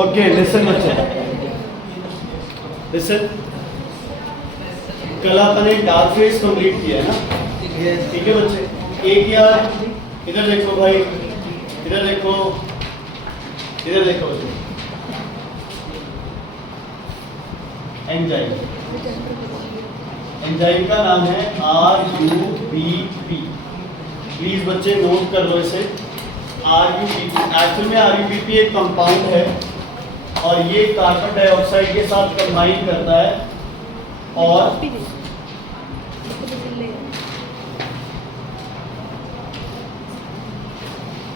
Okay listen बच्चे, listen. कल आपने डार्क फेज कंप्लीट किया है ना? ठीक है बच्चे, एक यार इधर देखो भाई, इधर देखो, इधर देखो बच्चे। एंजाइम, एंजाइम का नाम है RUBP। प्लीज बच्चे नोट कर लो इसे, RUBP। एक्चुअल में RUBP एक कंपाउंड है और ये कार्बन डाइऑक्साइड के साथ कंबाइन करता है और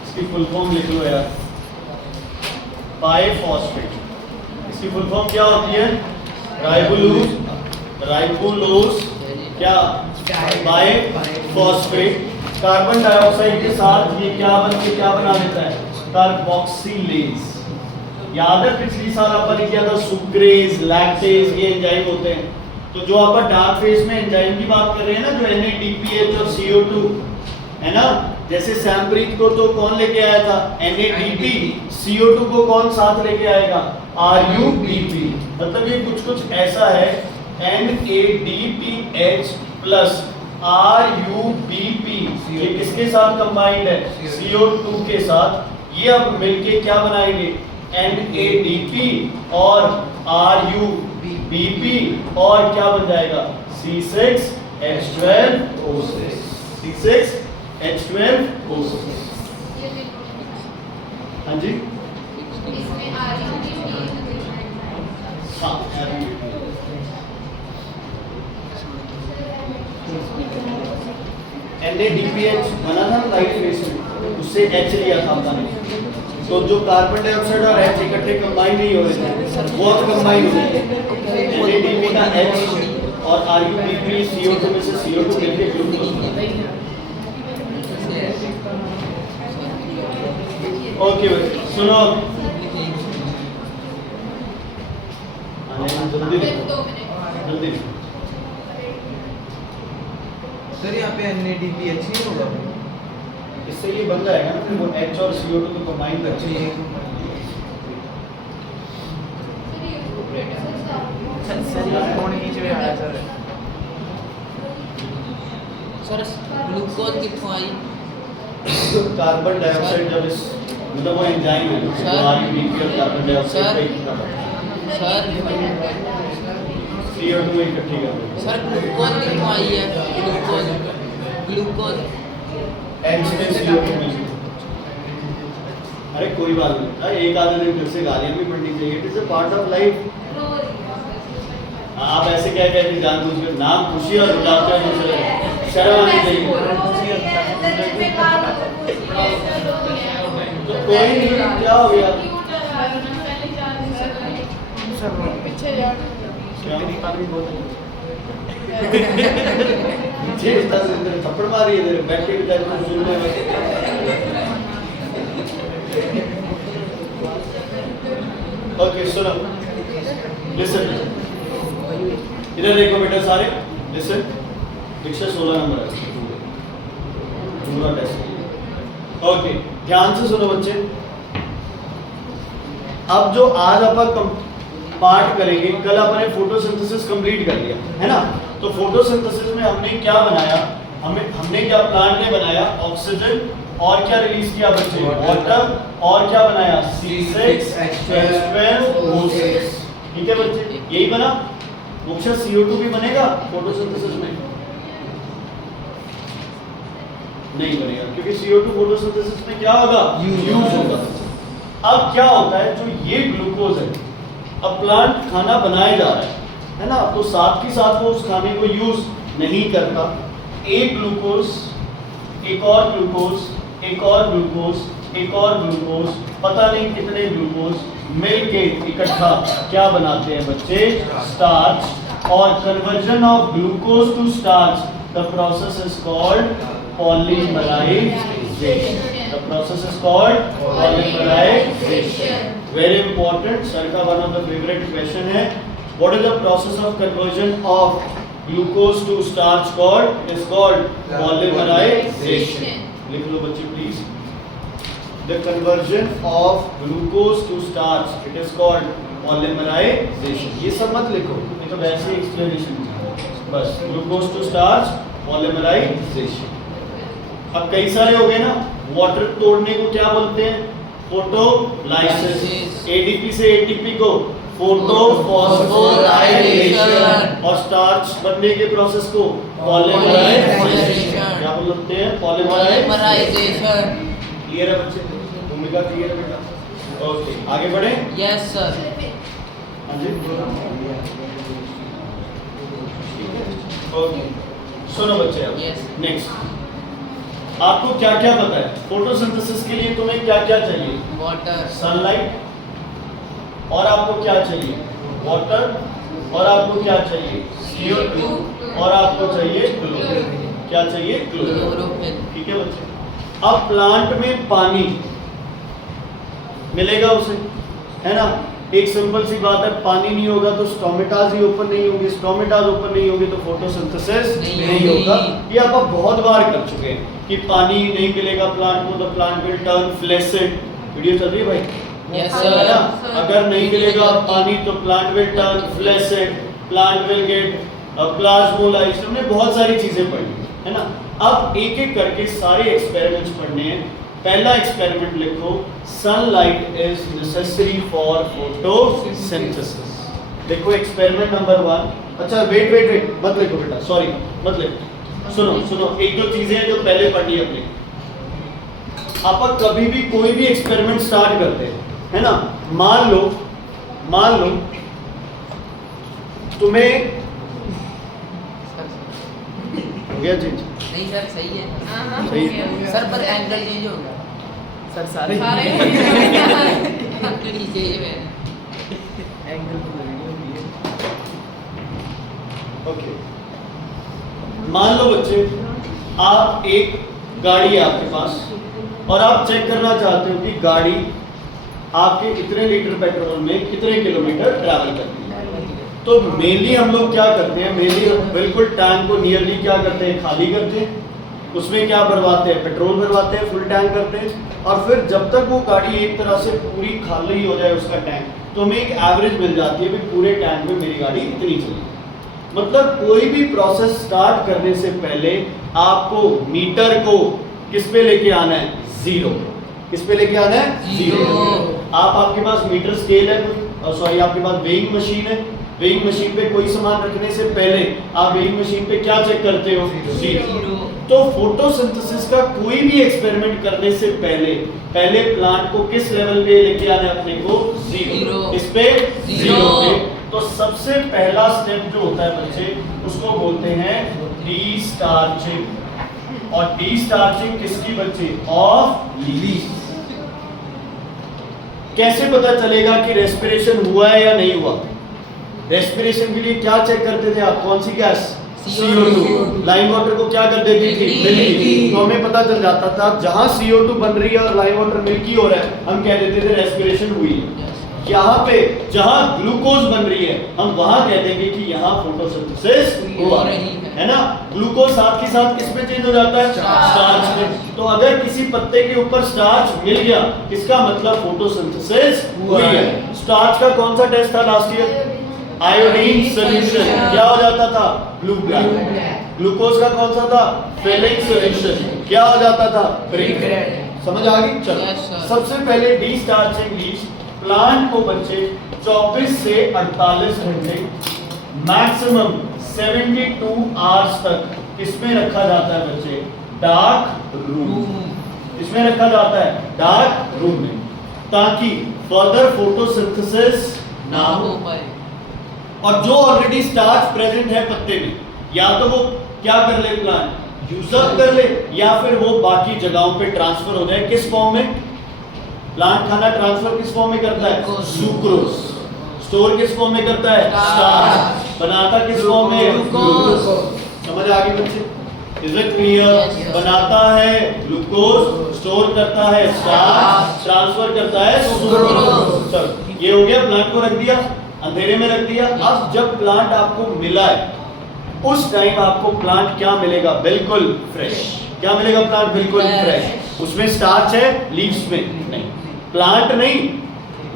इसकी फुल फॉर्म लिख लो यार, बाइफॉस्फेट। इसकी फुल फॉर्म क्या होती है? राइबोलोज, राइबोलोज क्या? बाइफॉस्फेट। कार्बन डाइऑक्साइड के साथ ये क्या बना देता है? कार्बोक्सिलेज। याद है पिछली साल अपन ने किया था सुक्रेज, लैक्टेज, ये एंजाइम होते हैं। तो जो अपन डार्क फेज में एंजाइम की बात कर रहे हैं ना, जो NADPH और CO2 है ना, जैसे सैमप्रीत को तो कौन लेके आया था? NADP। CO2 को कौन साथ लेके आएगा? RUBP। मतलब ये कुछ ऐसा है, NADPH प्लस RUBP, ये किसके साथ कंबाइंड है? CO2 के साथ। ये अब मिलके क्या बनाएंगे? NADP और RUBP और क्या बन जाएगा? C6H12O6। C6H12O6। हाँ जी, हाँ NADPH बना था लाइट फेस में, उससे H लिया था आपने। तो जो कार्बन डाइऑक्साइड और H इकट्ठे कंबाइन नहीं हो रहे थे, वो अब कंबाइन हो गए। NADP का H और RUBP CO2 में से CO2 मिलके ग्लूकोज। ओके बच्चे सुनो, जल्दी जल्दी। सर यहाँ पे NADPH ही होगा, इससे ये बन जाएगा ना, फिर वो H और CO2 को कंबाइन करके। सर ग्लूकोज कितों आई? कार्बन डाइऑक्साइड जब इस मतलब वो एंजाइम है जो RUBP और कार्बन डाइऑक्साइड का सर CO2 में इकट्ठी कर देते सर ग्लूकोज कितों आई है? ग्लूकोज H में CO2 में। अरे कोई बात नहीं, एक आधे दिन फिर से गालियां भी पड़नी चाहिए, it is a part of life. आप ऐसे क्या कहते हैं जान दूसरे नाम खुशी और रुलाते हैं दूसरे, शर्म आनी चाहिए। तो कोई नहीं, क्या हो गया? पीछे यार थप्पड़ मारी है बैठ के सुनने में। ओके सुनो, लिसन, इधर देखो बेटा सारे, लिसन। दीक्षा 16 नंबर है पूरा टेस्ट। ओके ध्यान से सुनो बच्चे। अब जो आज अपन पार्ट करेंगे, कल अपन ने फोटोसिंथेसिस कंप्लीट कर लिया है ना। तो फोटोसिंथेसिस में हमने क्या बनाया? हमने क्या प्लांट ने बनाया? ऑक्सीजन और क्या रिलीज किया बच्चे? वाटर। और क्या बनाया? C6H12O6। ठीक है बच्चे, यही बना। मोक्षा CO2 भी बनेगा फोटोसिंथेसिस में? नहीं बनेगा, क्योंकि CO2 फोटोसिंथेसिस में क्या होगा? यूज होगा। अब क्या होता है, जो ये ग्लूकोज है, अब प्लांट खाना बनाए जा रहा है ना, तो साथ ही साथ वो उस खाने को यूज नहीं करता। एक ग्लूकोज, एक और ग्लूकोज, एक और ग्लूकोज, एक और ग्लूकोज, पता नहीं कितने ग्लूकोज मिलके इकट्ठा क्या बनाते हैं बच्चे? स्टार्च। और conversion of glucose to starch, the process is called polymerisation. The process is called polymerisation. Very important, sir का one of the favourite question है, what is the process of conversion of glucose to starch called? Is called polymerisation. लिख लो बच्चे please. the conversion of glucose to starch, it is called polymerization. ये सब मत लिखो, ये तो वैसे ही एक्सप्लेनेशन है, बस glucose to starch polymerization. अब कई सारे हो गए ना, वाटर तोड़ने को क्या बोलते हैं? फोटोलाइसिस. एडीपी से एटीपी को फोटोफॉस्फोराइलेशन. और स्टार्च बनने के प्रोसेस को पॉलीमराइजेशन. क्या बोलते हैं? पॉलीमराइजेशन. क्लियर है बच्चे? भूमिका क्लियर है बेटा? ओके, आगे बढ़े. Yes sir. हाँ जी, ओके. सुनो बच्चे, अब Yes. नेक्स्ट आपको क्या क्या पता है? फोटोसिंथेसिस के लिए तुम्हें क्या क्या चाहिए? वाटर. सनलाइट. और आपको क्या चाहिए? वाटर. और आपको क्या चाहिए? CO2. और आपको चाहिए क्लोरीन. क्या चाहिए? क्लोरीन. क्लोरोफिल. ठीक है बच्चे. अब प्लांट में पानी मिलेगा उसे, है ना? एक सिंपल सी बात है, पानी नहीं होगा तो स्टोमेटाज ही ओपन नहीं होंगे, स्टोमेटाज ओपन नहीं होंगे तो फोटोसिंथेसिस नहीं होगा. ये आप बहुत बार कर चुके हैं कि पानी नहीं मिलेगा प्लांट को तो plant will turn flaccid. Video चल रही है भाई? यस है सर. ना? अगर नहीं मिलेगा पानी तो plant will turn flaccid, plant will get plasmolysed. हमने बहुत सारी चीजें पढ़ी, है ना? अब एक एक करके सारे एक्सपेरिमेंट्स पढ़ने हैं. पहला एक्सपेरिमेंट लिखो, sunlight is necessary for photosynthesis. देखो एक्सपेरिमेंट नंबर 1. अच्छा वेट मत लिखो बेटा, सॉरी मत लिखो. सुनो, एक दो चीजें हैं जो पहले पढ़नी है अपने. आप कभी भी कोई भी एक्सपेरिमेंट स्टार्ट करते हैं, है ना? मान लो तुम्हें हो गया चेंज. नहीं सर, सही है. सही है. सर पर एंगल चेंज हो गया. सर सारे सारे एक्चुअली चेंज है. एंगल तो वीडियो भी है. ओके, मान लो बच्चे आप एक गाड़ी है आपके पास और आप चेक करना चाहते हो कि गाड़ी आपके इतने लीटर पेट्रोल में कितने किलोमीटर ट्रैवल करती है. तो मेनली हम लोग क्या करते हैं? मेनली बिल्कुल टैंक को नियरली क्या करते हैं? खाली करते हैं. उसमें क्या भरवाते हैं? पेट्रोल भरवाते हैं, फुल टैंक करते हैं. और फिर जब तक वो गाड़ी एक तरह से पूरी खाली हो जाए उसका टैंक, तो हमें एक एवरेज मिल जाती है कि पूरे टैंक में मेरी गाड़ी इतनी चली. मतलब कोई भी प्रोसेस स्टार्ट करने से पहले आपको मीटर को किस पे लेके आना है? जीरो. किस पे लेके आना है? जीरो. आपके पास मीटर स्केल है, सॉरी आपके पास वेइंग मशीन है. वेइंग मशीन पे कोई सामान रखने से पहले आप वेइंग मशीन पे क्या चेक करते हो? जीरो. तो फोटोसिंथेसिस का कोई भी एक्सपेरिमेंट करने से पहले प्लांट को किस लेवल पे लेके आना है अपने को? जीरो. इस पे जीरो पे. तो सबसे पहला स्टेप जो होता है बच्चे, उसको बोलते हैं डी स्टार्चिंग. और डी स्टार्चिंग किसकी बच्चे? Of leaves. कैसे पता चलेगा कि रेस्पिरेशन हुआ है या नहीं हुआ? रेस्पिरेशन के लिए क्या चेक करते थे आप? कौन सी गैस? CO2. लाइम वाटर को क्या कर देती थी? मिल्की. तो हमें पता चल जाता था जहां CO2 बन रही है और लाइम वाटर मिल्की हो रहा है, हम कह देते थे रेस्पिरेशन हुई है. यहाँ पे जहां ग्लूकोज बन रही है हम वहां कह देंगे कि यहाँ फोटोसिंथेसिस हुआ है ना. ग्लूकोज साथ के साथ किस में चेंज हो जाता है? स्टार्च में. तो अगर किसी पत्ते के ऊपर स्टार्च मिल गया, इसका मतलब फोटोसिंथेसिस हुई है. स्टार्च का कौन सा टेस्ट था लास्ट ईयर? Iodine solution. क्या हो जाता था? Blue black. ग्लूकोज का कौन सा था? फेलिक सॉल्यूशन. क्या हो जाता था? ब्रिक. समझ आ गई? चलो सबसे पहले डी स्टार्चिंग लीव्स प्लांट को बच्चे 24 से 48 घंटे मैक्सिमम 72 आवर्स तक इसमें रखा जाता है बच्चे? Dark room. इसमें रखा जाता है डार्क रूम में, ताकि फर्दर फोटोसिंथेसिस ना हो पाए. और जो ऑलरेडी स्टार्च प्रेजेंट है पत्ते में, या तो वो क्या कर ले प्लांट? यूज अप कर ले, या फिर वो बाकी जगहों पे ट्रांसफर हो जाए. किस फॉर्म में? प्लांट खाना ट्रांसफर किस फॉर्म में करता है? सुक्रोज. स्टोर किस फॉर्म में करता है? स्टार्च. बनाता किस फॉर्म में? ग्लूकोज. समझ आ गई बच्चे? Is it clear? बनाता है ग्लूकोज, स्टोर करता है स्टार्च, ट्रांसफर करता है सुक्रोज. चलो ये हो गया. प्लांट को रख दिया, अंधेरे में रख दिया. अब जब प्लांट आपको मिला है, उस टाइम आपको प्लांट क्या मिलेगा? बिल्कुल फ्रेश. क्या मिलेगा? प्लांट बिल्कुल फ्रेश. उसमें स्टार्च है, लीव्स में नहीं। प्लांट नहीं,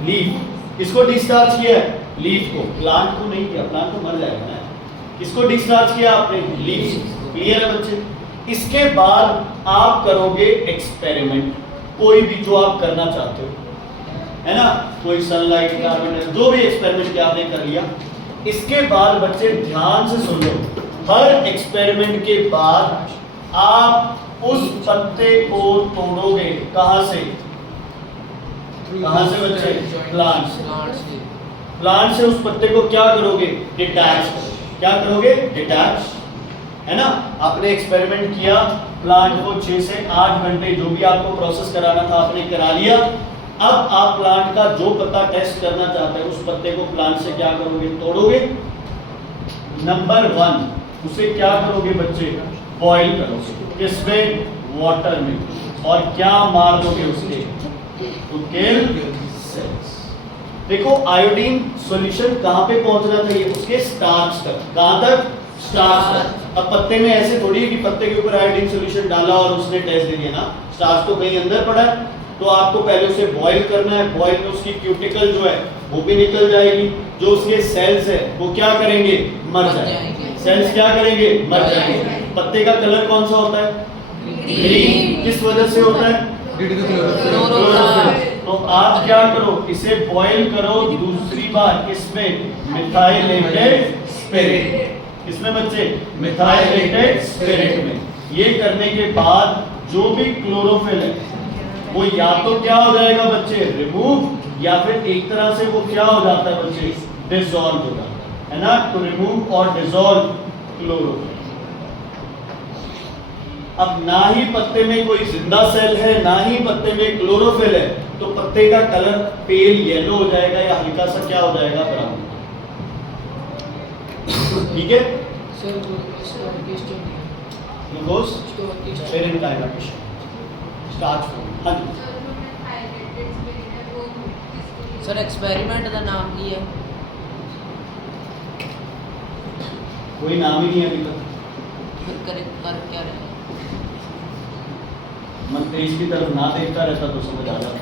लीफ। किसको डिस्चार्ज किया है? लीफ को। प्लांट को नहीं किया, प्लांट तो मर जाएगा ना। किसको डिस्चार्ज किया आपने? लीफ। क्लियर है बच्चे? इसके बाद आप करोगे एक्सपेरिमेंट, कोई भी जो आप करना चाहते हो, है ना, कोई सनलाइट, कार्बन, जो भी एक्सपेरिमेंट किया आपने कर लिया। इसके बाद बच्चे ध्यान से सुन लो, हर एक्सपेरिमेंट के बाद आप उस पत्ते को तोड़ोगे। कहां से? कहां से बच्चे? प्लांट से। प्लांट से उस पत्ते को क्या करोगे? डिटैच। क्या करोगे? डिटैच, है ना। आपने एक्सपेरिमेंट किया, प्लांट को 6 से 8 घंटे जो भी आपको प्रोसेस कराना था आपने करा लिया। अब आप प्लांट का जो पत्ता टेस्ट करना चाहते हैं उस पत्ते को प्लांट से क्या करोगे? तोड़ोगे। नंबर 1, उसे क्या करोगे बच्चे? बॉईल करोगे। किसमें? वाटर में। और क्या मार दोगे उसके? To kill cells. देखो आयोडीन सॉल्यूशन कहां पे पहुंचना चाहिए? उसके स्टार्च तक। कहां तक? स्टार्च तक। अब पत्ते में ऐसे थोड़ी है कि पत्ते के ऊपर आयोडीन सॉल्यूशन डाला और उसने टेस्ट दे दिया ना। स्टार्च तो कहीं अंदर पड़ा है, तो आपको पहले उसे बॉईल करना है। बॉईल में उसकी क्यूटिकल जो है वो भी निकल जाएगी। जो उसके सेल्स है वो क्या करेंगे? मर जाएंगे। सेल्स क्या करेंगे? मर जाएंगे। पत्ते का कलर कौन सा होता है? ग्रीन। किस वजह से होता है? तो आप क्या करो? इसे बॉईल करो दूसरी बार। किसमें? Methylated spirit. किसमें बच्चे? मिथाइलेटेड स्पिरिट में। ये करने के बाद जो भी क्लोरोफिल है वो या तो क्या हो जाएगा बच्चे? रिमूव, या फिर एक तरह से वो क्या हो जाता है बच्चे? डिसॉल्व हो जाता है ना। टू रिमूव और डिसॉल्व क्लोरोफिल। अब ना ही पत्ते में कोई जिंदा सेल है, ना ही पत्ते में क्लोरोफिल है, तो पत्ते का कलर पेल येलो हो जाएगा या हल्का सा क्या हो जाएगा? ब्राउन। ठीक है? Glucose parent kinetic starch form. हाँ जी सर, एक्सपेरिमेंट का नाम की है? कोई नाम ही नहीं है अभी तक। फिर कर क्या रहे? मन तेज की तरफ ना देखता रहता तो समझ आ जाता।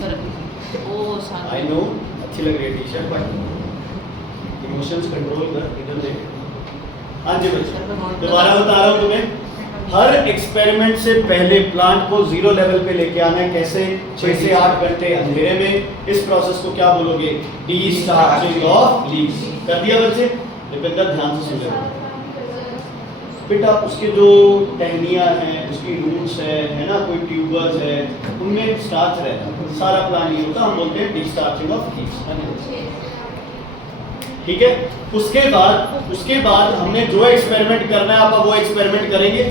सर वो आई नो अच्छी लग रही है T shirt, but emotions control कर। इधर देख। हाँ जी बच्चे, दोबारा बता रहा हूँ तुम्हें, हर एक्सपेरिमेंट से पहले प्लांट को 0 लेवल पे लेके आना है। कैसे? 6 से 8 घंटे अंधेरे में। इस प्रोसेस को क्या बोलोगे? डिस्टार्चिंग ऑफ लीव्स। कर दिया बच्चे? दीपेंद्र ध्यान से सुन ले बेटा। उसके जो टहनियाँ हैं, उसकी रूट्स है ना, कोई ट्यूबर्स है, उनमें स्टार्च रहता है। सारा प्लांट ये होता है, हम बोलते हैं डिस्टार्चिंग ऑफ लीव्स। ठीक है? उसके बाद हमने जो एक्सपेरिमेंट करना है, आप वो एक्सपेरिमेंट करेंगे।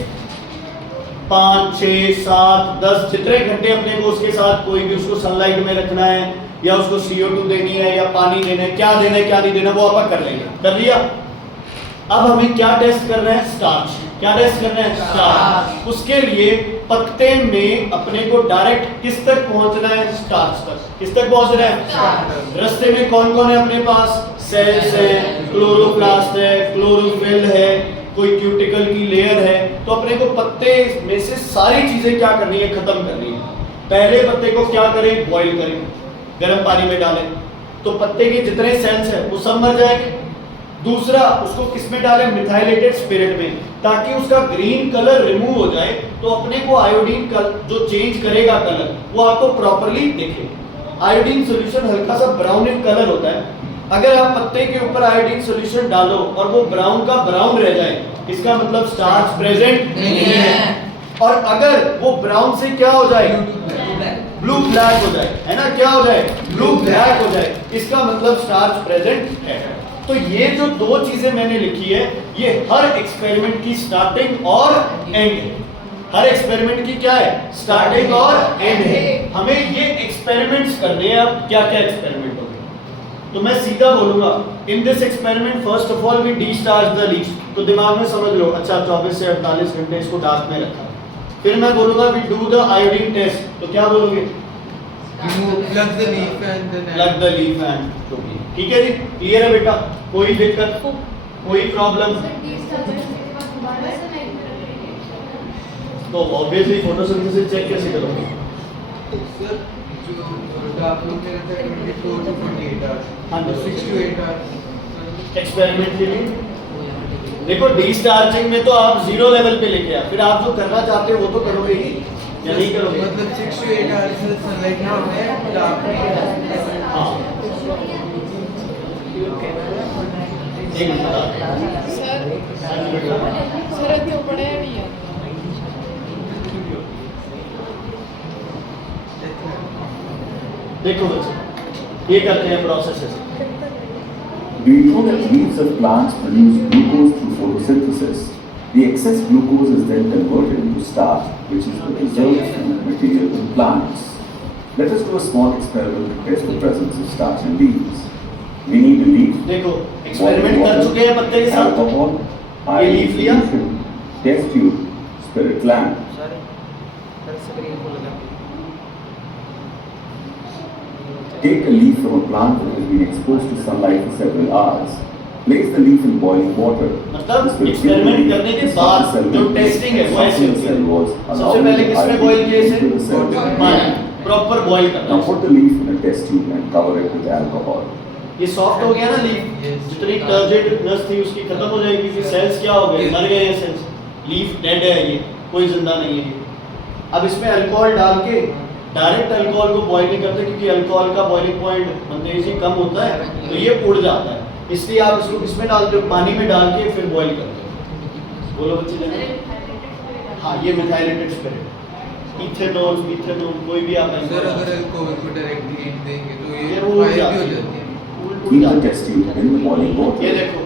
5, 6, 7, 10 जितने घंटे अपने को उसके साथ कोई भी उसको सनलाइट में रखना है, या उसको CO2 देनी है, या पानी देना है, क्या देना है क्या नहीं देना, वो आप कर लेंगे। कर लिया? अब हमें क्या टेस्ट करना है? स्टार्च। क्या टेस्ट करना है? स्टार्च। उसके लिए पत्ते में अपने को डायरेक्ट किस तक पहुंचना है? स्टार्च तक। किस तक पहुंचना है? रास्ते में कौन कौन है अपने पास? सेल्स है, क्लोरोप्लास्ट है, क्लोरोफिल है, कोई क्यूटिकल की लेयर है। तो अपने को पत्ते में से सारी चीजें क्या करनी है? खत्म करनी है। पहले पत्ते को क्या करें? बॉईल करें, गर्म पानी में डालें, तो पत्ते के जितने सेल्स हैं वो सब मर जाएंगे। दूसरा, उसको किसमें डालें? मिथाइलेटेड स्पिरिट में, ताकि उसका ग्रीन कलर रिमूव हो जाए। तो अपने को आयोडीन जो चेंज करेगा कलर, वो आपको प्रॉपर्ली दिखे। आयोडीन सॉल्यूशन हल्का सा ब्राउन इन कलर होता है। अगर आप पत्ते के ऊपर आयोडीन सॉल्यूशन डालो और वो ब्राउन का ब्राउन रह जाए, इसका मतलब स्टार्च प्रेजेंट नहीं है। और अगर वो ब्राउन से क्या हो जाए? ब्लू ब्लैक हो जाए, है ना। क्या हो जाए? ब्लू ब्लैक हो जाए, इसका मतलब स्टार्च प्रेजेंट है। तो ये जो 2 चीजें मैंने लिखी है, ये हर एक्सपेरिमेंट की स्टार्टिंग और एंड है। हर एक्सपेरिमेंट की क्या है? स्टार्टिंग और एंड है। हमें ये एक्सपेरिमेंट्स करने हैं। अब क्या क्या एक्सपेरिमेंट होंगे? तो मैं सीधा बोलूंगा, in this experiment first of all we discharge the leaves. तो दिमाग में समझ लो, अच्छा 24 से 48 घंटे इसको डार्क में रखा। फिर मैं बोलूंगा we do the iodine test. तो क्या बोलोगे? plug the leaf and then plug the leaf and टोपी। ठीक है जी, क्लियर है बेटा? कोई दिक्कत, कोई प्रॉब्लम? तो ऑब्वियसली फोटोसिंथेसिस चेक कैसे करोगे? सर जो आप लोग कह रहे थे 24 to 48 आवर्स, हाँ, 6 to 8 आवर्स एक्सपेरिमेंट के लिए देखो, डिस्चार्जिंग में तो आप जीरो लेवल पे लेके आ, फिर आप जो करना चाहते हो वो तो करोगे ही या नहीं करोगे? मतलब 6 to 8 आवर्स सनलाइट में है तो आपने हाँ, एक मिनट बता। सर हाँ जी बेटा। सर इतने पढ़े नहीं है देखो बच्चे, ये करते हैं प्रोसेस ऐसे। Do you know that leaves of plants produce glucose through photosynthesis? The excess glucose is then converted into starch, which is the preserved food material in plants. Let us do a small experiment to test the presence of starch in leaves. We need a leaf, देखो, experiment कर चुके हैं पत्ते के साथ। alcohol, ये leaf लिया। solution, test tube, spirit lamp. Take a leaf from a plant that has been exposed to sunlight for several hours. Place the leaf in boiling water. मतलब This will एक्सपेरिमेंट stimulate करने के the बाद cell जो membrane, testing है वो ऐसे soften the होती cell है। walls, सबसे allowing पहले the किसमें iodine बॉईल किए into the cell. इसे? पानी, प्रॉपर बॉईल करना Now है। put the leaf in a test tube and cover it with alcohol. ये सॉफ्ट हो गया ना लीफ, Yes. जितनी टर्जिडनेस थी उसकी खत्म हो जाएगी, फिर सेल्स क्या हो गए? Yes. मर गए हैं सेल्स, लीफ डेड है, ये कोई जिंदा नहीं है ये। अब इसमें अल्कोहल डाल के डायरेक्ट अल्कोहल को बॉईल नहीं करते, क्योंकि अल्कोहल का बॉइलिंग पॉइंट बनते ही कम होता है, तो ये उड़ जाता है। इसलिए आप इसको किसमें डालते हो? पानी में डाल के फिर बॉईल करते हो। बोलो बच्चे जल्दी। हाँ, ये मिथाइलेटेड स्पिरिट, इथेनॉल, मिथेनॉल, कोई भी आप सर अगर अल्कोहल को डायरेक्टली हीट देंगे तो ये ये उड़ फायर भी जाती हो है। जाती है। उड़ Keep the जाती test tube in the boiling है। ये water. देखो,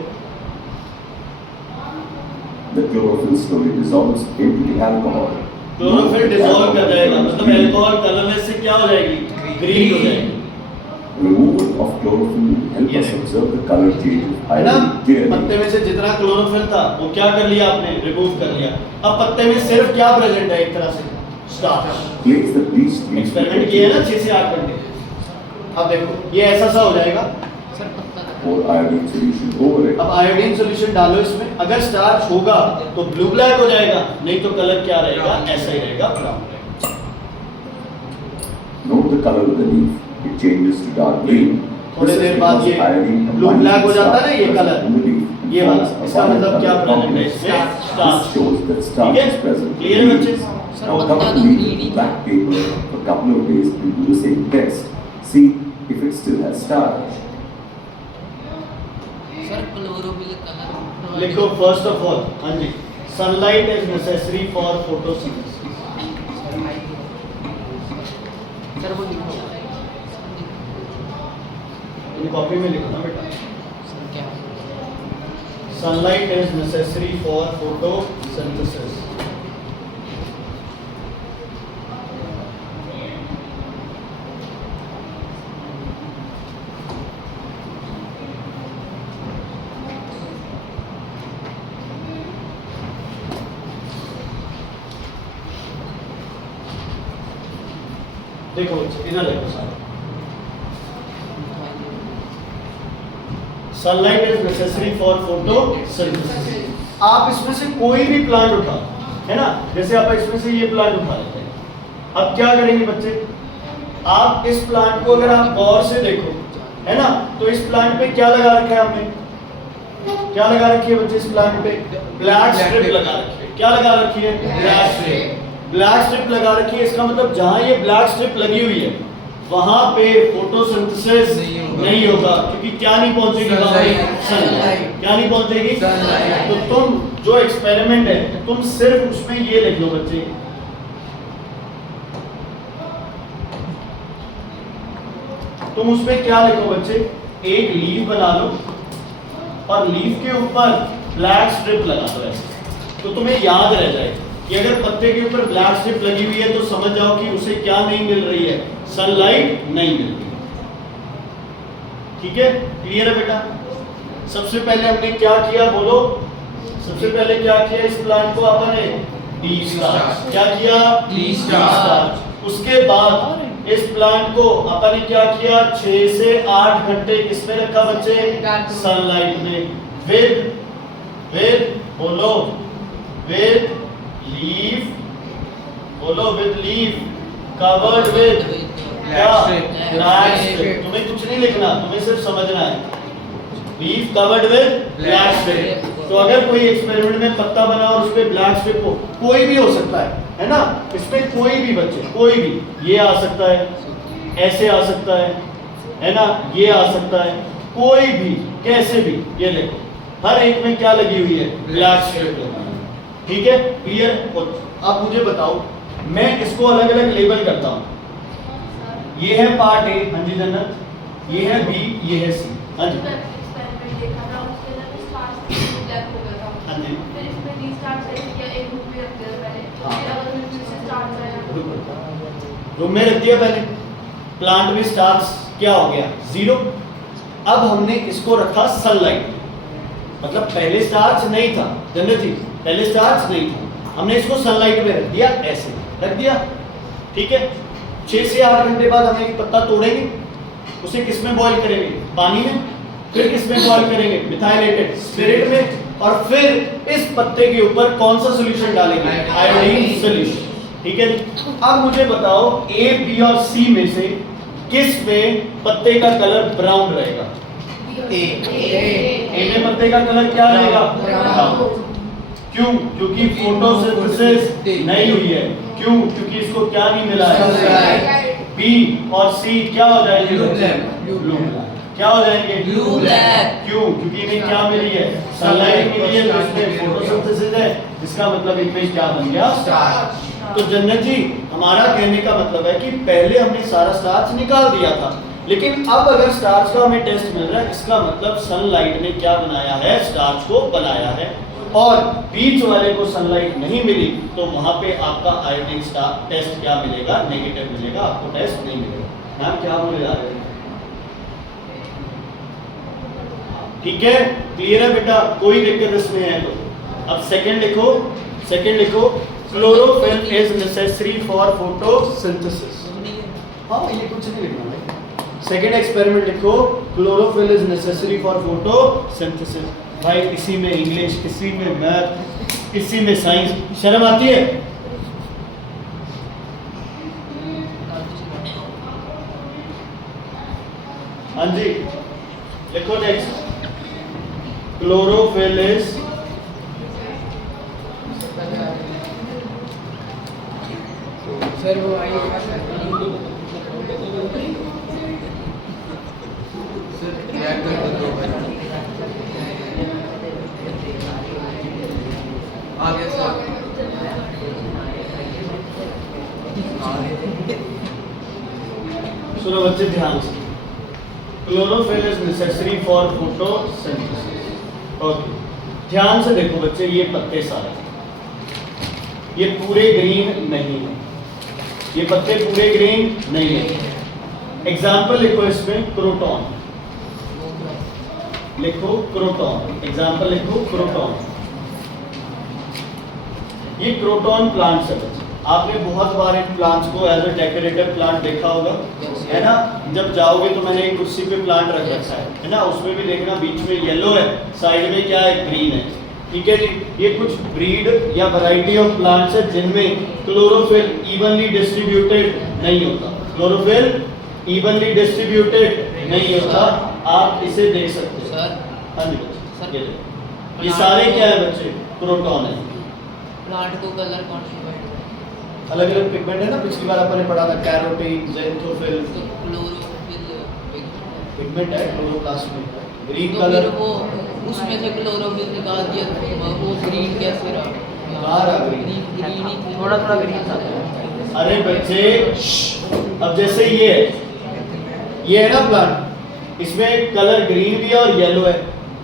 The chlorophyll slowly dissolves into the alcohol. Chlorophyll dissolve कर जाएगा, मतलब अल्कोहल कलरलेस से क्या हो जाएगी? ग्रीन हो जाएगी। Removal of chlorophyll will help us observe the color change of है ना? iodine clearly. पत्ते में से जितना क्लोरोफिल था वो क्या कर लिया आपने? रिमूव कर लिया। अब पत्ते में सिर्फ क्या प्रेजेंट है? एक तरह से starch. Place the bleached leaf. Experiment किए ना 6 से 8 घंटे। अब देखो, ये ऐसा सा हो जाएगा। सर पत्ता Pour iodine solution over it. अब आयोडीन सॉल्यूशन डालो इसमें, अगर स्टार्च होगा तो ब्लू ब्लैक हो जाएगा, नहीं तो कलर क्या रहेगा? ऐसा ही रहेगा, ब्राउन रहेगा। Note the color of the leaf. It changes to dark green. थोड़े This is देर बाद because ये iodine ब्लू combines ब्लैक हो with जाता है ना, starch ये present colour, in the leaf and ये वाला। forms a इसका मतलब क्या violet प्रेजेंट है complex. इसमें? This starch. shows that starch ठीक is है? present in क्लियर है the बच्चे? leaf. सर Now पत्ता cover तो the leaf green he with था। black paper for a couple of days and do the same test. See if it still has starch. Sir chlorophyll colour लिखो first of all, हाँ जी, sunlight is necessary for photosynthesis. Sir वो लिखो इन copy में लिखो ना बेटा, sir क्या sunlight is necessary for photosynthesis. देखो इधर देखो सारे, sunlight is necessary for photosynthesis. आप इसमें से कोई भी प्लांट उठा, है ना, जैसे आप इसमें से ये प्लांट उठा लेते हैं। अब क्या करेंगे बच्चे? आप इस प्लांट को अगर आप गौर से देखो, है ना, तो इस प्लांट पे क्या लगा रखा है हमने? क्या लगा रखी है बच्चे? इस प्लांट पे ब्लैक स्ट्रिप लगा रखी है। क्या लगा रखी है? Black strip. ब्लैक स्ट्रिप लगा रखी है, इसका मतलब जहां ये ब्लैक स्ट्रिप लगी हुई है वहां पे फोटोसिंथेसिस नहीं होगा, क्योंकि क्या नहीं पहुंचेगी वहां पे? सनलाइट। क्या नहीं पहुंचेगी? Sunlight। तो तुम जो एक्सपेरिमेंट है तुम सिर्फ उसमें ये लिख लो बच्चे, तुम उसमें क्या लिखो बच्चे? एक लीफ बना लो और लीफ के ऊपर ब्लैक स्ट्रिप लगा दो ऐसे, तो तुम्हें याद रह जाए कि अगर पत्ते के ऊपर ब्लैक स्ट्रिप लगी हुई है तो समझ जाओ कि उसे क्या नहीं मिल रही है? सनलाइट नहीं मिल रही। ठीक है, क्लियर है बेटा? सबसे पहले हमने क्या किया बोलो? सबसे पहले क्या किया? इस प्लांट को अपन ने डी-स्टार्च। क्या किया? डी-स्टार्च। उसके बाद इस प्लांट को अपन ने क्या किया? 6 से 8 घंटे किसमें रखा बच्चे? सनलाइट में, विद बोलो, विद लीफ बोलो विद लीफ कवर्ड विद क्या strip. Black strip. तुम्हें कुछ नहीं लिखना, तुम्हें सिर्फ समझना है। Leaf covered with black strip. तो अगर कोई एक्सपेरिमेंट में पत्ता बना और उस पे ब्लैक स्ट्रिप हो, कोई भी हो सकता है ना, इसमें कोई भी बच्चे, कोई भी, ये आ सकता है, ऐसे आ सकता है ना, ये आ सकता है, कोई भी, कैसे भी, ये देखो हर एक में क्या लगी हुई है, ब्लैक स्ट्रिप लगी हुई है। ठीक है, क्लियर। अब मुझे बताओ, मैं इसको अलग अलग लेबल करता हूँ। ये है पार्ट ए, हाँ जी जन्नत, ये है बी, ये है सी, हाँ जी हाँ जी रूम में रख दिया पहले, प्लांट में स्टार्च क्या हो गया, 0। अब हमने इसको रखा सनलाइट, मतलब पहले स्टार्च नहीं था जन्नत जी, पहले स्टार्च नहीं था, हमने इसको सनलाइट में रख दिया, ऐसे रख दिया। ठीक है, 6 से 8 घंटे बाद हम एक पत्ता तोड़ेंगे, उसे किस में बॉईल करेंगे, पानी में, फिर किस में बॉईल करेंगे, मिथाइलेटेड स्पिरिट में, और फिर इस पत्ते के ऊपर कौन सा सॉल्यूशन डालेंगे, आयोडीन सॉल्यूशन। ठीक है, अब मुझे बताओ ए, बी और सी में से किस में पत्ते का कलर ब्राउन रहेगा, ए में पत्ते का कलर क्या रहेगा, ब्राउन। क्यों? क्योंकि फोटोसिंथेसिस नहीं हुई है। क्यों? क्योंकि इसको क्या नहीं मिला है, बी और सी क्या हो जाएंगे, ब्लू, क्या हो जाएंगे, ब्लू ब्लैक। क्यों? क्योंकि इन्हें क्या मिली है, सनलाइट मिली है, तो इसमें फोटोसिंथेसिस है, इसका मतलब इनमें क्या बन गया, स्टार्च। तो जन्नत जी, हमारा कहने का मतलब है कि पहले हमने सारा स्टार्च निकाल दिया था, लेकिन अब अगर स्टार्च का हमें टेस्ट मिल रहा है, इसका मतलब सनलाइट ने क्या बनाया है, स्टार्च को बनाया है। और बीच वाले को सनलाइट नहीं मिली, तो वहां पे आपका आयोडीन टेस्ट क्या मिलेगा, नेगेटिव मिलेगा, आपको टेस्ट नहीं मिलेगा। मैम क्या बोले जा रहे हैं, ठीक है, क्लियर है बेटा, कोई दिक्कत इसमें है तो। अब सेकंड लिखो, chlorophyll is necessary for photosynthesis. हाँ, ये कुछ नहीं लिखना भाई। सेकंड एक्सपेरिमेंट लिखो, chlorophyll is necessary for photosynthesis. भाई किसी में इंग्लिश, किसी में मैथ, किसी में साइंस, शर्म आती है? हाँ जी, लिखो नेक्स्ट, क्लोरोफिल इज सर वो आई सर बैक कर दो आगे सर सुनो बच्चे ध्यान से, chlorophyll is necessary for photosynthesis. Okay, ध्यान से देखो बच्चे, ये पत्ते सारे, ये पूरे ग्रीन नहीं है, ये पत्ते पूरे ग्रीन नहीं है। एग्जाम्पल लिखो इसमें, क्रोटॉन लिखो, क्रोटॉन, एग्जाम्पल लिखो क्रोटॉन। ये क्रोटॉन प्लांट्स है बच्चे, आपने बहुत बार इन प्लांट्स को एज अ डेकोरेटिव प्लांट देखा होगा, है ना। जब जाओगे तो मैंने एक कुर्सी पे प्लांट रख रखा है ना, उसमें भी देखना बीच में येलो है, साइड में क्या है, ग्रीन है। ठीक है जी, ये कुछ ब्रीड या वैरायटी ऑफ प्लांट्स है जिनमें क्लोरोफिल इवनली डिस्ट्रीब्यूटेड नहीं होता, क्लोरोफिल इवनली डिस्ट्रीब्यूटेड नहीं होता। आप इसे देख सकते हो सर। हाँ जी बच्चे, ये देखो, ये सारे क्या है बच्चे, क्रोटॉन है। प्लांट को कलर कौन सी अलग अलग पिगमेंट है ना, पिछली बार अपन ने पढ़ा था, कैरोटीन, ज़ैंथोफिल, तो क्लोरोफिल पिगमेंट है, क्लोरोप्लास्ट में ग्रीन तो कलर। फिर वो उसमें से क्लोरोफिल निकाल दिया तो वो ग्रीन कैसे रहा, कहाँ रहा ग्रीन? ग्रीन ही थोड़ा थोड़ा ग्रीन था। अरे बच्चे, अब जैसे ये है ना प्लांट, इसमें कलर ग्रीन भी है और येलो है।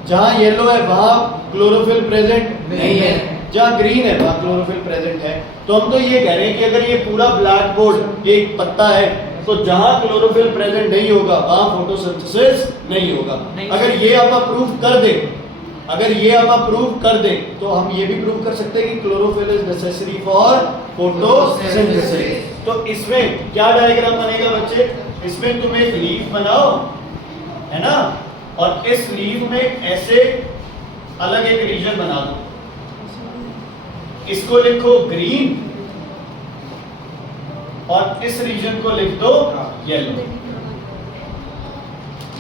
जहाँ येलो है वहाँ क्लोरोफिल प्रेजेंट नहीं है, जहाँ ग्रीन है वहाँ क्लोरोफिल प्रेजेंट है। तो हम तो ये कह रहे हैं कि अगर ये पूरा ब्लैक बोर्ड ये एक पत्ता है, तो जहाँ क्लोरोफिल प्रेजेंट नहीं होगा वहाँ फोटोसिंथेसिस नहीं होगा। अगर ये आप अप्रूव कर दे, तो हम ये भी प्रूव कर सकते हैं कि chlorophyll is necessary for photosynthesis. तो इसमें क्या डायग्राम बनेगा बच्चे, इसमें तुम एक लीफ बनाओ, है ना, और इस लीफ में ऐसे अलग एक रीजन बना दो, इसको लिखो ग्रीन, और इस रीजन को लिख दो येलो।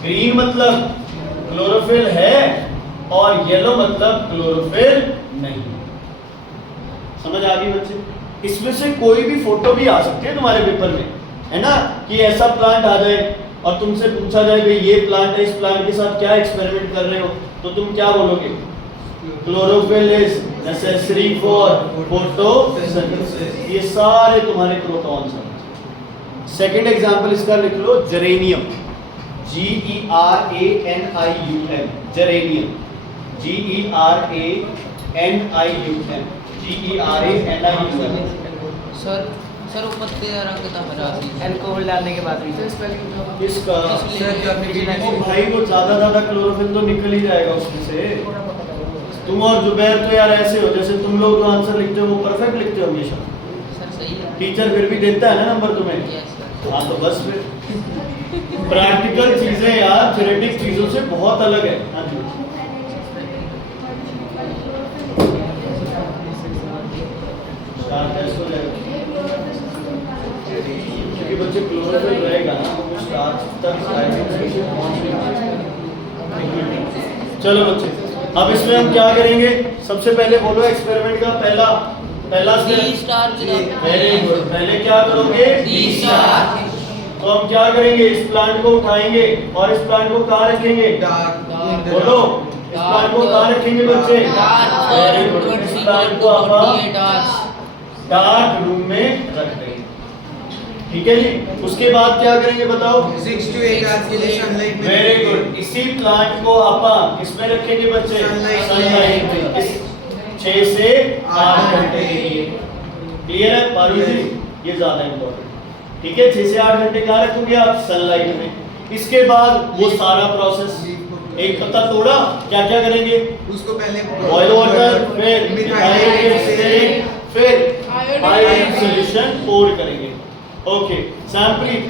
ग्रीन मतलब क्लोरोफिल है और येलो मतलब क्लोरोफिल नहीं। समझ आ गई बच्चे? इसमें से कोई भी फोटो भी आ सकती है तुम्हारे पेपर में, है ना, कि ऐसा प्लांट आ जाए और तुमसे पूछा जाए भाई ये प्लांट है, इस प्लांट के साथ क्या एक्सपेरिमेंट कर रहे हो, तो तुम क्या बोलोगे? Chlorophyll is necessary for photosynthesis. ये सारे तुम्हारे प्रोटॉन्स हैं। सेकंड एग्जांपल इसका लिख लो, geranium, GERANIUM, geranium, GERANIUM। Sir वो पत्ते का रंग तो हरा सी अल्कोहल डालने के बाद भी इसका सर जो आपने ओ भाई वो ज्यादा क्लोरोफिल तो निकल ही जाएगा उसमें से। तुम और जुबैर तो यार ऐसे हो जैसे तुम लोग जो आंसर लिखते हो वो परफेक्ट लिखते हो हमेशा। सर सही है। टीचर फिर भी देता है ना नंबर तुम्हें। Yes sir. हाँ तो बस फिर प्रैक्टिकल चीजें यार थ्योरेटिक चीजों से बहुत अलग है। हाँ जी टेस्ट हो जाएगा क्योंकि बच्चे क्लोरोफिल रहेगा ना वो स्टार्च तक पहुंच नहीं पाएंगे। चलो बच्चे अब इसमें हम क्या करेंगे? सबसे पहले बोलो एक्सपेरिमेंट का पहला D step. Star very good. पहले क्या करोगे? D star. तो हम क्या करेंगे? इस प्लांट को उठाएंगे और इस प्लांट को कहाँ रखेंगे? बोलो इस प्लांट को कहाँ रखेंगे बच्चे? Very good. इस प्लांट को आप डार्क रूम में रख देंगे। ठीक है जी। उसके बाद क्या करेंगे बताओ? 6 to 8 आवर्स के लिए सनलाइट में। Very good. इसी प्लांट को आप किसमें रखेंगे बच्चे? सनलाइट में। 6 से 8 घंटे के लिए। क्लियर है पारू जी? ये ज्यादा इंपॉर्टेंट। ठीक है 6 से 8 घंटे कहाँ रखोगे आप? सनलाइट में। इसके बाद वो सारा प्रोसेस, एक पत्ता तोड़ा, क्या क्या करेंगे? उसको पहले बॉयल वाटर, फिर मिथाइल ग्लिसरीन, फिर आयोडीन सॉल्यूशन पोर करेंगे। ओके सैम्प्रीत,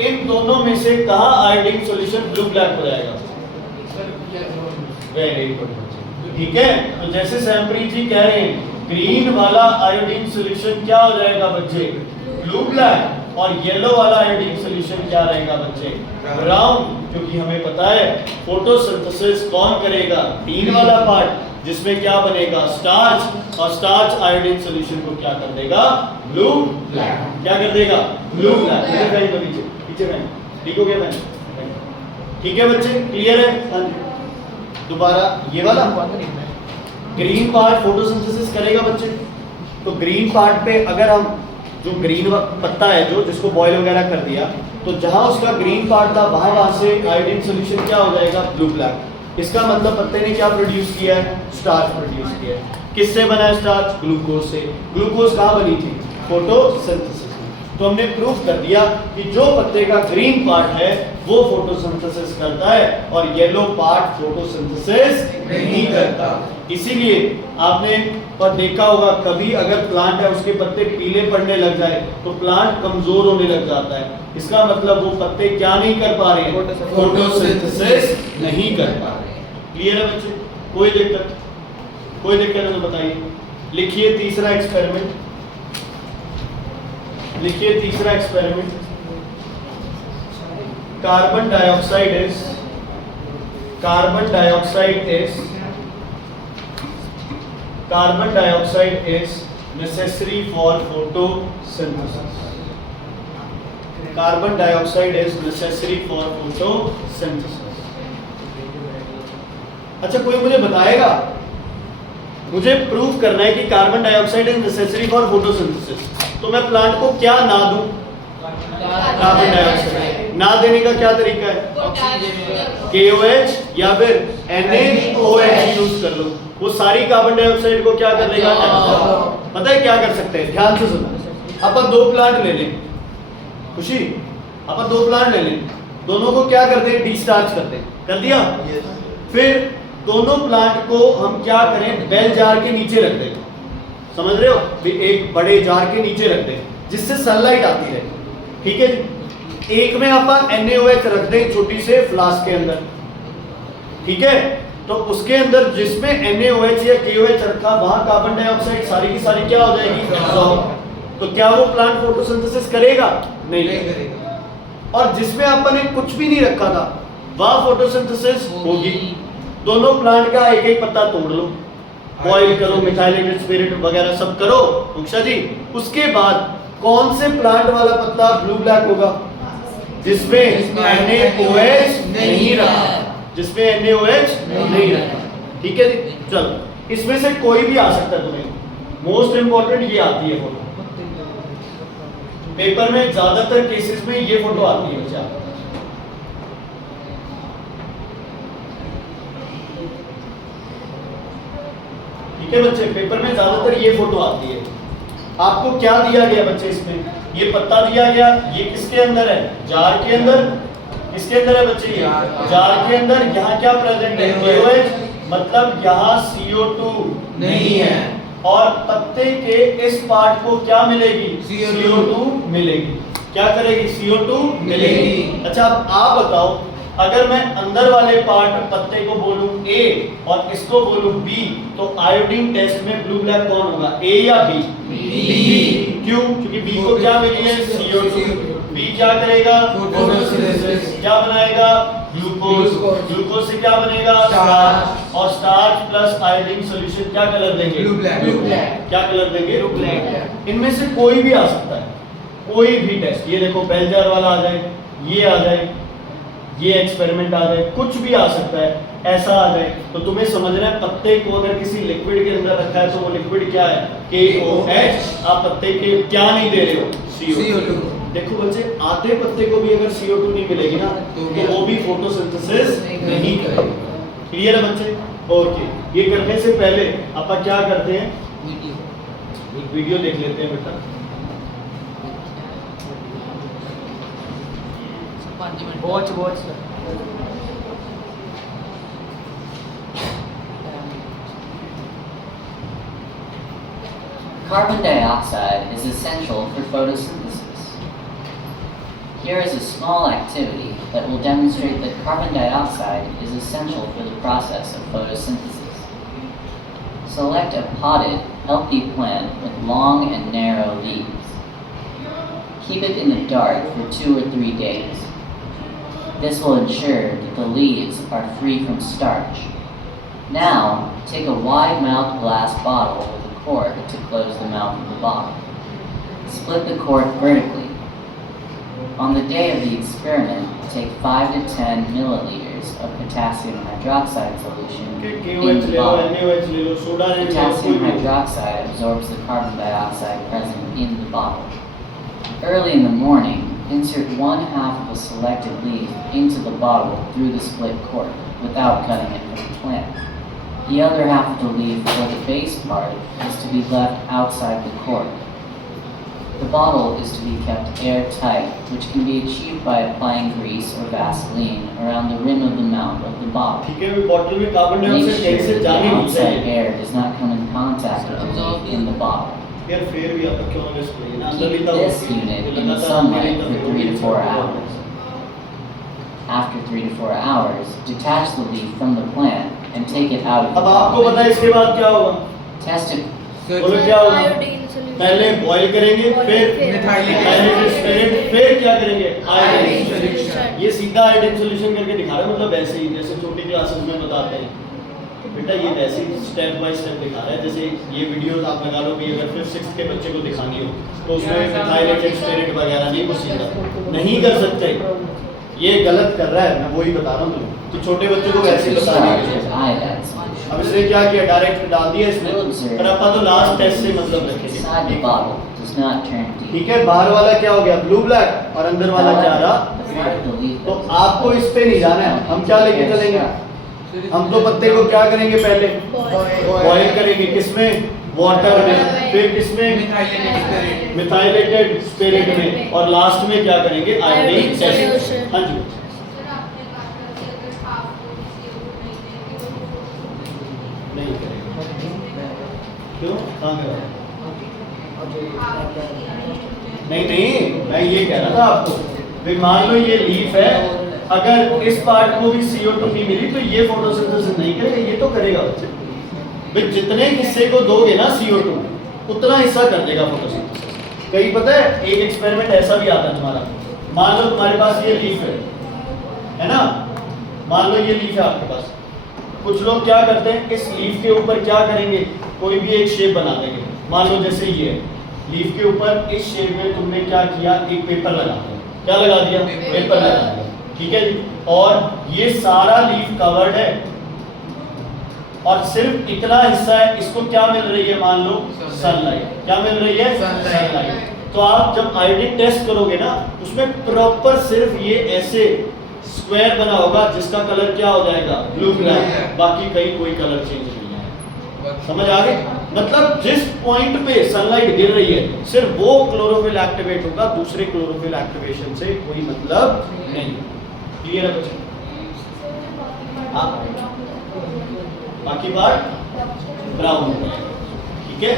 इन दोनों में से कहाँ आयोडीन सॉल्यूशन ब्लू ब्लैक हो जाएगा? Very good. ठीक है तो जैसे सैम्प्रीत जी कह रहे हैं ग्रीन वाला आयोडीन सॉल्यूशन क्या हो जाएगा बच्चे? Blue black. और येलो वाला आयोडीन सॉल्यूशन क्या रहेगा बच्चे? ब्राउन। क्योंकि हमें पता है फोटोसिंथेसिस कौन करेगा? ग्रीन वाला पार्ट, जिसमें क्या बनेगा? स्टार्च। और स्टार्च आयोडीन सॉल्यूशन को क्या कर देगा? Blue black. क्या कर देगा? Blue black. मेरे भाई को नीचे पीछे बहन ठीक हो गया बहन? ठीक है बच्चे क्लियर है? हाँ जी। दोबारा ये वाला ग्रीन पार्ट फोटोसिंथेसिस करेगा बच्चे। तो ग्रीन पार्ट पे अगर हम जो ग्रीन पत्ता है जो जिसको बॉयल वगैरह कर दिया, तो जहां उसका ग्रीन पार्ट था वहां से आयोडीन सॉल्यूशन क्या हो जाएगा? Blue black. इसका मतलब पत्ते ने क्या प्रोड्यूस किया है? स्टार्च प्रोड्यूस किया है। किससे बना है स्टार्च? ग्लूकोज से। ग्लूकोज कहाँ बनी थी? फोटोसिंथेसिस। तो हमने प्रूफ कर दिया कि जो पत्ते का ग्रीन पार्ट है वो फोटोसिंथेसिस करता है और येलो पार्ट फोटोसिंथेसिस नहीं करता। इसीलिए आपने पर देखा होगा कभी अगर प्लांट है उसके पत्ते पीले पड़ने लग जाए तो प्लांट कमजोर होने लग जाता है। इसका मतलब वो पत्ते क्या नहीं कर पा रहे हैं? फोटोसिंथेसिस नहीं कर पा रहे हैं। क्लियर है बच्चे? कोई दिक्कत? कोई दिक्कत है तो बताइए। लिखिए तीसरा एक्सपेरिमेंट। लिखिए तीसरा experiment. Carbon dioxide is necessary for photosynthesis. Carbon dioxide is necessary for photosynthesis. अच्छा कोई मुझे बताएगा? मुझे प्रूफ करना है कि carbon dioxide is necessary for photosynthesis. तो मैं प्लांट को क्या ना दूं? Carbon dioxide. ना देने का क्या तरीका है? KOH या फिर NaOH यूज कर लो। वो सारी कार्बन डाइऑक्साइड को क्या कर लेगा? पता है क्या कर सकते हैं? ध्यान से सुनो। अपन 2 प्लांट ले लें। खुशी अपन 2 प्लांट ले लें, दोनों को क्या करते हैं? डिस्चार्ज करते हैं। कर दिया? फिर दोनों प्लांट को हम क्या करें? बेल जार के नीचे रख दें। समझ रहे हो? एक बड़े जार के नीचे रख दें जिससे सनलाइट आती रहे। ठीक है जी। एक में अपन NaOH रख दें छोटी से फ्लास्क के अंदर। ठीक है तो उसके अंदर जिसमें NaOH या KOH रखा वहां कार्बन डाइऑक्साइड सारी की सारी क्या हो जाएगी? तो क्या वो प्लांट फोटोसिंथेसिस करेगा? नहीं नहीं करेगा। करेगा। और जिसमें अपन ने कुछ भी नहीं रखा था वह फोटोसिंथेसिस होगी। दोनों प्लांट का एक एक पत्ता तोड़ लो, बॉइल करो, मिथाइलेटेड स्पिरिट वगैरह सब करो उषा जी। उसके बाद कौन से प्लांट वाला पत्ता ब्लू ब्लैक होगा? जिसमें NaOH नहीं रहा, जिसमें NaOH नहीं रहा। ठीक है जी, चलो इसमें से कोई भी आ सकता है तुम्हें। मोस्ट इंपॉर्टेंट ये आती है फोटो, पेपर में ज्यादातर केसेस में ये फोटो आती है बच्चा। ठीक है बच्चे, पेपर में ज्यादातर ये फोटो आती है। आपको क्या दिया गया बच्चे? इसमें ये पत्ता दिया गया, ये किसके अंदर है? जार के अंदर। किसके अंदर है बच्चे? ये जार के अंदर। यहाँ क्या प्रेजेंट है? NaOH, मतलब यहाँ CO2 नहीं है। और पत्ते के इस पार्ट को क्या मिलेगी? CO2 मिलेगी। क्या करेगी? CO2 मिलेगी। अच्छा अब आप बताओ, अगर मैं अंदर वाले पार्ट पत्ते को बोलूं A और इसको बोलूं B, तो आयोडीन टेस्ट में ब्लू ब्लैक कौन होगा? A या B? क्यों? क्योंकि B को क्या मिली है? CO2। B क्या करेगा? फोटोसिंथेसिस। क्या बनाएगा? ग्लूकोज। ग्लूकोज से क्या बनेगा? स्टार्च। और स्टार्च प्लस आयोडीन सॉल्यूशन क्या कलर देंगे? Blue black. क्या कलर देंगे? Blue black. इनमें से कोई भी आ सकता है, कोई भी टेस्ट। ये देखो बेलजार वाला आ जाए, ये आ जाए, ये एक्सपेरिमेंट आ जाए, कुछ भी आ सकता है, ऐसा आ जाए। तो तुम्हें समझना है पत्ते को अगर किसी लिक्विड के अंदर रखा है तो वो लिक्विड क्या है? KOH। आप पत्ते के क्या नहीं दे रहे हो? CO2। देखो बच्चे, आधे पत्ते को भी अगर CO2 नहीं मिलेगी ना तो वो भी फोटोसिंथेसिस नहीं करेगा। क्लियर है बच्चे? ओके, ये करने से पहले अपन क्या करते हैं, एक वीडियो देख लेते हैं बेटा। 5 minute watch Carbon dioxide is essential for photosynthesis. Here is a small activity that will demonstrate that carbon dioxide is essential for the process of photosynthesis. Select a potted, healthy plant with long and narrow leaves. Keep it in the dark for 2 or 3 days. This will ensure that the leaves are free from starch. Now, take a wide-mouthed glass bottle with a cork to close the mouth of the bottle. Split the cork vertically. On the day of the experiment, take 5 to 10 milliliters of potassium hydroxide solution in the bottle. Potassium hydroxide absorbs the carbon dioxide present in the bottle. Early in the morning, insert 1/2 of a selected leaf into the bottle through the split cork without cutting it from the plant. The other half of the leaf, or the base part, is to be left outside the cork. The bottle is to be kept airtight, which can be achieved by applying grease or Vaseline around the rim of the mouth of the bottle. ठीक है, bottle में carbon Make dioxide sure कैसे that जाने the नहीं outside चाहिए। air does not come in contact with the leaf in the bottle. यार फिर भी आप क्यों ना इसको ना अंदर Keep लेता this unit in the sunlight for 3 to 4 hours. After 3 to 4 hours, detach the leaf from the plant and take it out of the अब आपको bottle. पता है इसके बाद क्या होगा? Test it. बोलो क्या होगा? पहले बॉईल करेंगे, फिर मिथाइलेटेड स्पिरिट, फिर क्या करेंगे? Iodine solution. ये सीधा आयोडीन सॉल्यूशन करके दिखा रहा है, मतलब वैसे ही जैसे छोटी क्लासेस में बताते हैं बेटा, ये वैसे ही स्टेप बाय स्टेप दिखा रहा है। जैसे ये वीडियोस आप लगा लो भी, अगर 5th 6th के बच्चे को दिखानी हो तो उसमें मिथाइलेटेड स्पिरिट वगैरह नहीं, कुछ सीधा नहीं कर सकते, ये गलत कर रहा है। मैं वही बता रहा हूँ तुम्हें कि छोटे बच्चों को वैसे ही बताना Starch है। with iodide solution. अब इसने क्या किया, डायरेक्ट डाल दिया इसमें, पर अपन तो लास्ट टेस्ट से मतलब रखेंगे। Inside the bottle does not turn deep. ठीक है, बाहर वाला क्या हो गया? ब्लू ब्लैक, और अंदर वाला क्या रहा? The front of the leaf तो is- आपको इस पे नहीं जाना है। हम क्या लेके चलेंगे? हम तो पत्ते को क्या करेंगे? पहले बॉईल करेंगे, किसमें? वाटर में, फिर किसमें? मिथाइलेटेड स्पिरिट में, और लास्ट में क्या करेंगे? Iodine test. हाँ जी, नहीं करेंगे। क्यों? कहाँ गया? नहीं, मैं ये कह रहा था आपको, भाई मान लो ये लीफ है, अगर इस पार्ट को भी CO2 नहीं मिली तो ये फोटोसिंथेसिस नहीं करेगा, ये तो करेगा बच्चे। भाई जितने हिस्से को दोगे ना CO2, उतना हिस्सा कर देगा फोटोसिंथेसिस। कहीं पता है एक एक्सपेरिमेंट ऐसा भी आता है तुम्हारा, मान लो तुम्हारे पास ये लीफ है ना, मान लो ये लीफ है आपके पास। कुछ लोग क्या करते हैं, इस लीफ के ऊपर क्या करेंगे, कोई भी एक शेप बना देंगे। मान लो जैसे ये है, लीफ के ऊपर इस शेप में तुमने क्या किया, एक पेपर लगा दिया। क्या लगा दिया? पेपर लगा दिया, ठीक है जी। और ये सारा लीफ कवर्ड है और सिर्फ इतना हिस्सा है, इसको क्या मिल रही है, मान लो सनलाइट। क्या मिल रही है? सनलाइट। तो आप जब आयोडीन टेस्ट करोगे ना, उसमें प्रॉपर सिर्फ ये ऐसे स्क्वायर बना होगा जिसका कलर क्या हो जाएगा, ब्लू ब्लैक, बाकी कहीं कोई कलर चेंज नहीं है। समझ आ गई? मतलब जिस पॉइंट पे सनलाइट गिर रही है सिर्फ वो क्लोरोफिल एक्टिवेट होगा, दूसरे क्लोरोफिल एक्टिवेशन से कोई मतलब नहीं। क्लियर है बच्चे? हाँ, बाकी पार्ट ब्राउन, ठीक है।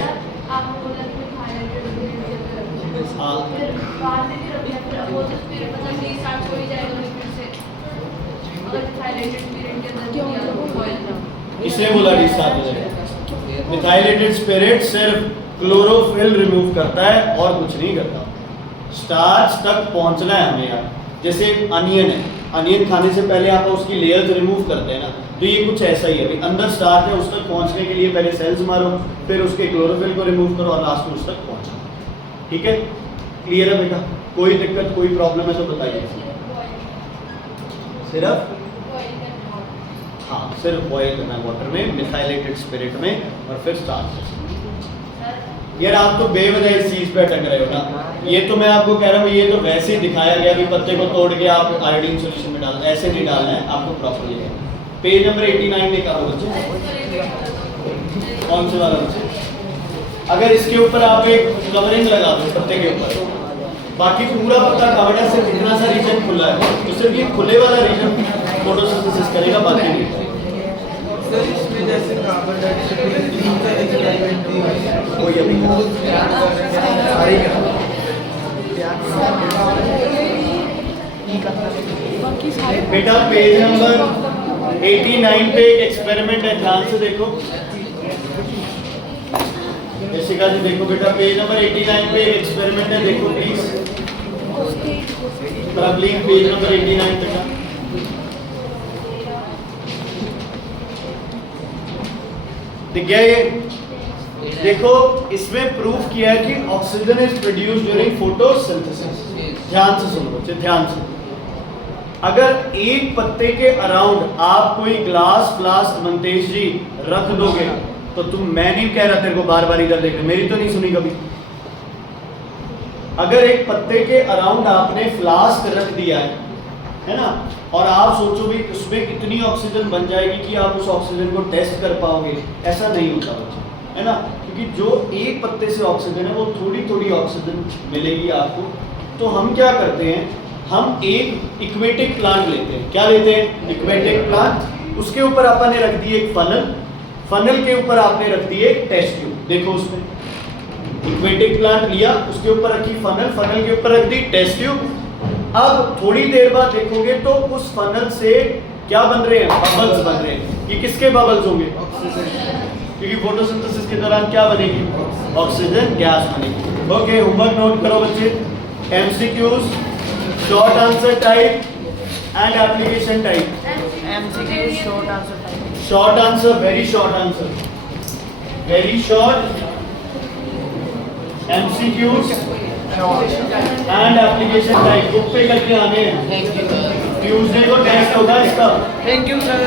किसने बोला डिस्चार्ज हो जाएगा? मिथाइलेटेड स्पिरिट सिर्फ क्लोरोफिल रिमूव करता है और कुछ नहीं करता। स्टार्च तक पहुंचना है हमें यार। जैसे अनियन है, अनियन खाने से पहले आप उसकी लेयर्स रिमूव करते हैं ना, तो ये कुछ ऐसा ही है। अभी अंदर स्टार्च है, उस तक पहुंचने के लिए पहले सेल्स मारो, फिर उसके क्लोरोफिल को रिमूव करो और लास्ट में उस तक पहुंचो। ठीक है, क्लियर है बेटा? कोई दिक्कत, कोई प्रॉब्लम है तो बताइए। सिर्फ हाँ, सिर्फ बॉयल करना है वाटर में, मिथाइलेटेड स्पिरिट में, और फिर स्टार्च। यार आप तो बेवजह इस चीज पे अटक रहे हो ना। ये तो मैं आपको कह रहा हूँ, ये तो वैसे ही दिखाया गया कि पत्ते को तोड़ के आप आयोडीन सॉल्यूशन में डालना, ऐसे नहीं डालना है आपको प्रॉपर्ली। पेज नंबर 89 में करो बच्चे, कौन से वाला बच्चे? अगर इसके ऊपर आप एक कवरिंग लगा दो पत्ते के ऊपर, बाकी पूरा पत्ता कवर्ड है, सिर्फ इतना सा रीजन खुला है, तो सिर्फ ये खुले वाला रीजन फोटोसिंथेसिस करेगा, बाकी नहीं। सर इसमें जैसे कार्बन डाइऑक्साइड कोई अभी बाकी सारे बेटा पेज नंबर 89 पे एक एक्सपेरिमेंट है, ध्यान से देखो। जैसिका जी देखो बेटा, पेज नंबर 89 पे एक एक्सपेरिमेंट है, देखो प्लीज। प्लीज पेज नंबर 89 बेटा। दिख गया ये? देखो इसमें प्रूफ किया है कि oxygen is produced during photosynthesis. ध्यान से सुनो बच्चे, ध्यान से। अगर एक पत्ते के अराउंड आप कोई ग्लास फ्लास्क मंतेश जी रख दोगे तो मैं नहीं कह रहा तेरे को बार बार इधर देख, मेरी तो नहीं सुनी कभी। अगर एक पत्ते के अराउंड आपने फ्लास्क रख दिया है ना, और आप सोचो भी उसमें कितनी ऑक्सीजन बन जाएगी कि आप उस ऑक्सीजन को टेस्ट कर पाओगे, ऐसा नहीं होता बच्चे, है ना। क्योंकि जो एक पत्ते से ऑक्सीजन है वो थोड़ी थोड़ी ऑक्सीजन मिलेगी आपको। तो हम क्या करते हैं, हम एक इक्वेटिक प्लांट लेते हैं। क्या लेते हैं? Aquatic plant. उसके ऊपर अपन ने रख दी एक फनल, फनल के ऊपर आपने रख दी एक टेस्ट ट्यूब। देखो उसमें इक्वेटिक प्लांट लिया, उसके ऊपर रखी फनल, फनल के ऊपर रख दी टेस्ट ट्यूब। अब थोड़ी देर बाद देखोगे तो उस फनल से क्या बन रहे हैं? बबल्स बन रहे हैं। ये किसके बबल्स होंगे? क्योंकि फोटोसिंथेसिस के दौरान क्या बनेगी? ऑक्सीजन गैस बनेगी। ओके, होमवर्क नोट करो बच्चे। MCQs, short answer type and application type. MCQ short answer type. Short answer, very short answer, very short. MCQs and application type book पे करके आने हैं। Thank you sir. ट्यूसडे को test होगा इसका। Thank you sir.